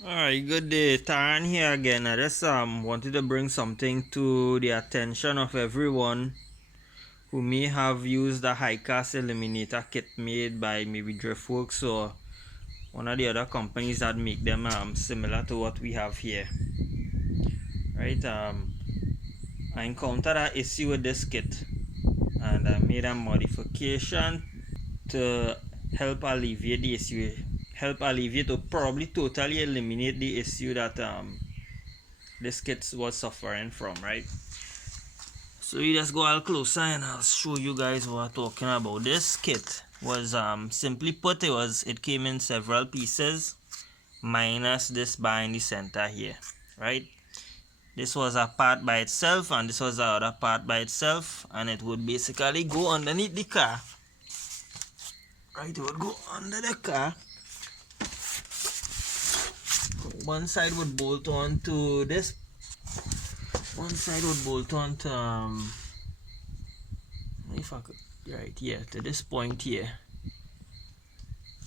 Alright, good day. Taran here again. I just wanted to bring something to the attention of everyone who may have used the HICAS Eliminator Kit made by maybe DriftWorks or one of the other companies that make them similar to what we have here. Right? I encountered an issue with this kit and I made a modification to help alleviate the issue. Help alleviate or probably totally eliminate the issue that this kit was suffering from, right? So you just go a little closer and I'll show you guys what I'm talking about. This kit was simply put, it came in several pieces minus this bar in the center here, right? This was a part by itself and this was the other part by itself, and it would basically go underneath the car, right? It would go under the car. One side would bolt on to this, one side would bolt on to if I could, right here to this point here,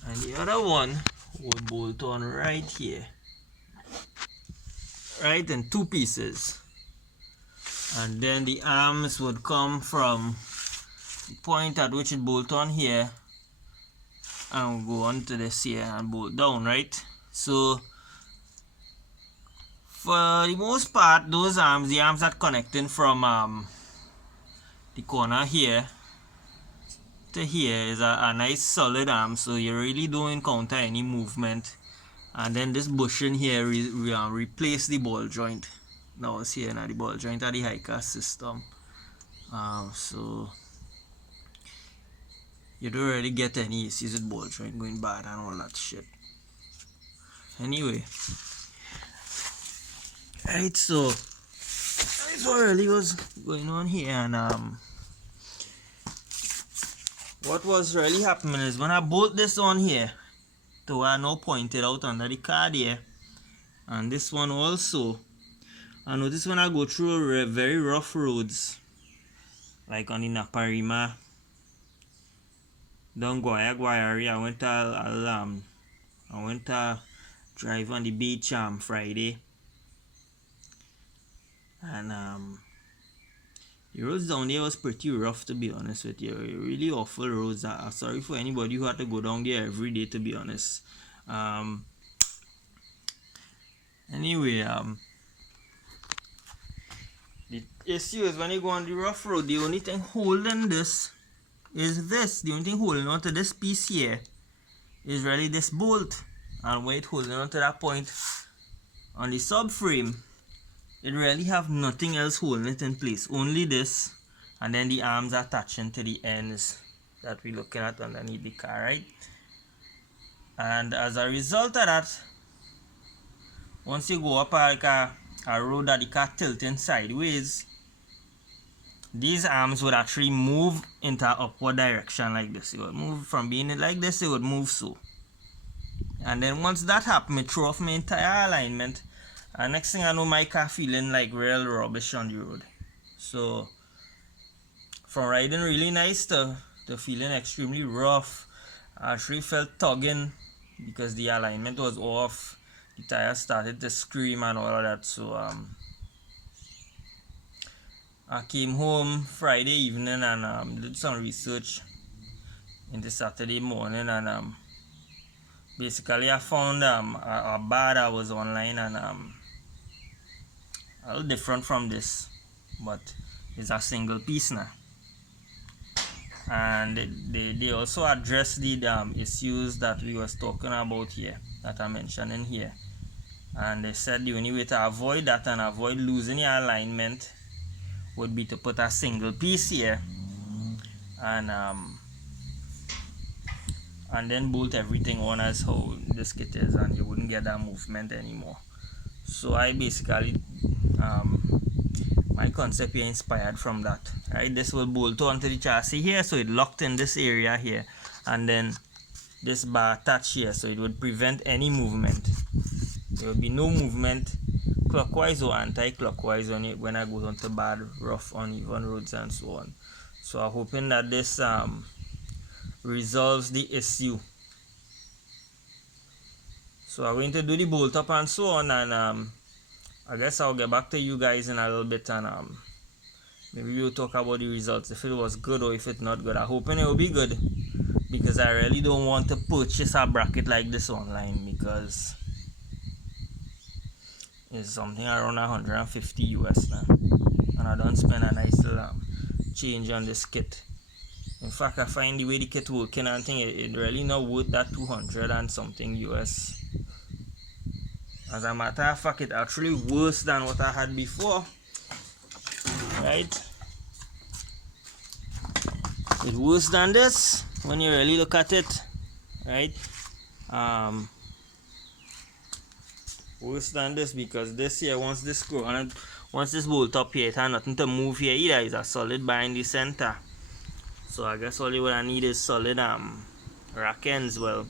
and the other one would bolt on right here, right, in two pieces. And then the arms would come from the point at which it bolt on here and go on to this here and bolt down, right? So for the most part, those arms, the arms that connecting from the corner here to here is a nice solid arm, so you really don't encounter any movement. And then this bushing here replace the ball joint. Now it's here now, the ball joint of the HICAS system. So you don't really get any issues with ball joint going bad and all that shit. Anyway, right, so that's what really was going on here. And what was really happening is when I bolt this on here to where I now pointed out under the card here, and this one also, I notice when I go through very rough roads like on the Naparima down Guayari, I went to drive on the beach Friday, and the roads down there was pretty rough, to be honest with you. Really awful roads. Sorry for anybody who had to go down there every day, to be honest. Anyway, the issue is when you go on the rough road, the only thing holding this is this. The only thing holding on to this piece here is really this bolt. And when it's holding on to that point on the subframe, it really have nothing else holding it in place, only this, and then the arms attaching to the ends that we're looking at underneath the car, right? And as a result of that, once you go up like a road that the car tilting sideways, these arms would actually move into an upward direction like this. It would move from being like this, it would move so. And then once that happened, it threw off my entire alignment. And next thing I know, my car feeling like real rubbish on the road. So from riding really nice to feeling extremely rough. I actually felt tugging because the alignment was off. The tires started to scream and all of that. So I came home Friday evening and did some research into Saturday morning, and basically I found a bar that was online and a little different from this, but it's a single piece now. And they also address the issues that we was talking about here, that I mentioned in here. And they said the only way to avoid that and avoid losing your alignment would be to put a single piece here and then bolt everything on as how this kit is, and you wouldn't get that movement anymore. So I basically my concept here inspired from that, right? This will bolt onto the chassis here, so it locked in this area here, and then this bar attached here, so it would prevent any movement. There will be no movement clockwise or anti-clockwise when I go onto bad, rough, uneven roads and so on. So I'm hoping that this resolves the issue. So I'm going to do the bolt up and so on, and I guess I'll get back to you guys in a little bit, and maybe we'll talk about the results, if it was good or if it's not good. I'm hoping it will be good, because I really don't want to purchase a bracket like this online, because it's something around 150 US now, and I don't spend a nice little change on this kit. In fact, I find the way the kit working and thing, it really not worth that 200 and something US. As a matter of fact, it's actually worse than what I had before, right? It's worse than this when you really look at it, right? Worse than this, because this here, once this screw and once this bolt up here, it has nothing to move here either. It's a solid bar in the center. So I guess all you would need is solid rack ends. Well,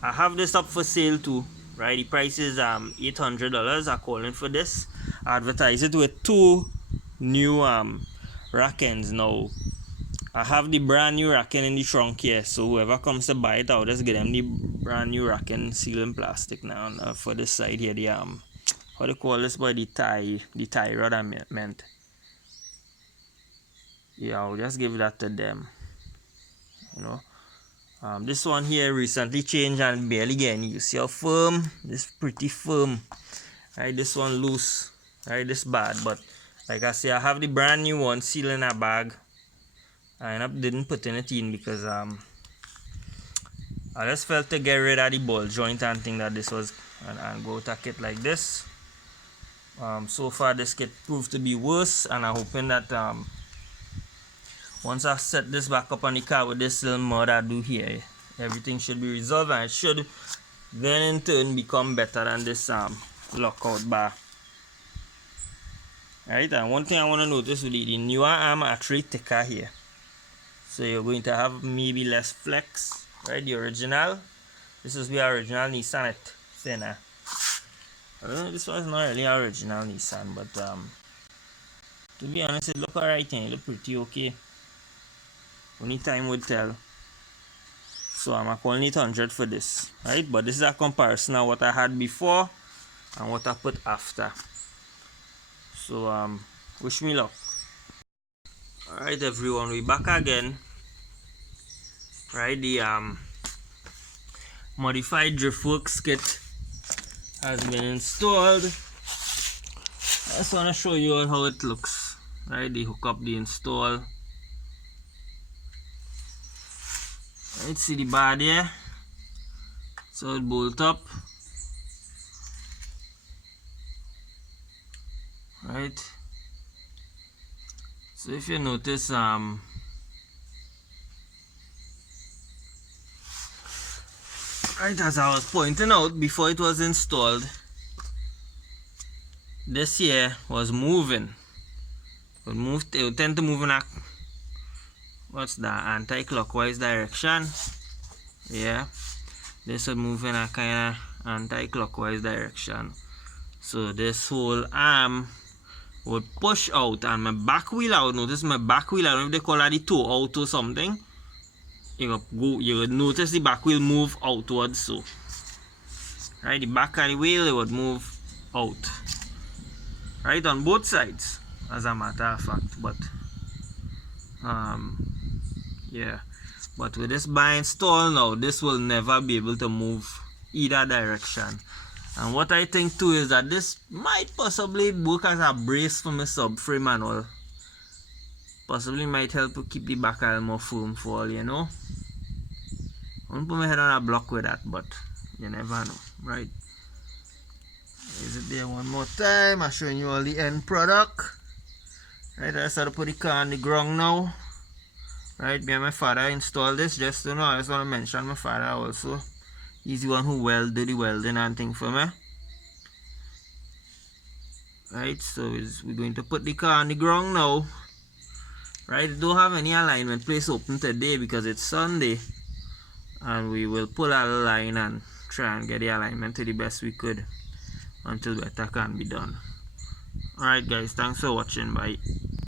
I have this up for sale too, right? The price is $800. I'm calling for this. I advertise it with 2 new rack ends. Now I have the brand new rack end in the trunk here, so whoever comes to buy it, I'll just get them the brand new rack end sealed in plastic now. For this side here, the how do you call this, by the tie rod I meant. Yeah, I'll just give that to them, you know. This one here recently changed and barely getting used. See how firm? This is pretty firm, right? This one loose, right? This bad, but like I say, I have the brand new one sealed in a bag. I didn't put it in because I just felt to get rid of the ball joint and think that this was and go to a kit like this. So far this kit proved to be worse, and I'm hoping that once I set this back up on the car with this little mod I do here, everything should be resolved, and it should then in turn become better than this lockout bar. Right, and one thing I want to notice with the newer arm are actually thicker here, so you're going to have maybe less flex, right? The original, this is the original Nissan, it thinner. I don't know, this one is not really original Nissan, but to be honest, it look alright and it look pretty okay. Only time would tell. So I'm calling it 100 for this, right? But this is a comparison of what I had before and what I put after. So wish me luck. Alright everyone, we back again. Right, the modified DriftWorks kit has been installed. I just want to show you all how it looks. Right, the hookup, the install. Let's see the bar there. So it bolt up. Right. So if you notice, right, as I was pointing out before it was installed, this here was moving. It would tend to move in a, what's that, anti-clockwise direction. Yeah, this would move in a kind of anti-clockwise direction. So this whole arm would push out, and my back wheel, I would notice my back wheel, I don't know if they call that the toe out or something. You would notice the back wheel move outwards, so right, the back of the wheel, it would move out, right, on both sides, as a matter of fact. But yeah, but with this bar installed now, this will never be able to move either direction. And what I think too is that this might possibly work as a brace for my subframe and all. Possibly might help to keep the back a little more firm for all, you know. I won't put my head on a block with that, but you never know, right? Is it there one more time? I'm showing you all the end product. Right, I just have to put the car on the ground now. Right, me and my father installed this, just to know. I just want to mention my father also. He's the one who did the welding and thing for me. Right, so we're going to put the car on the ground now. Right, don't have any alignment place open today because it's Sunday. And we will pull out a line and try and get the alignment to the best we could until better can be done. Alright guys, thanks for watching, bye.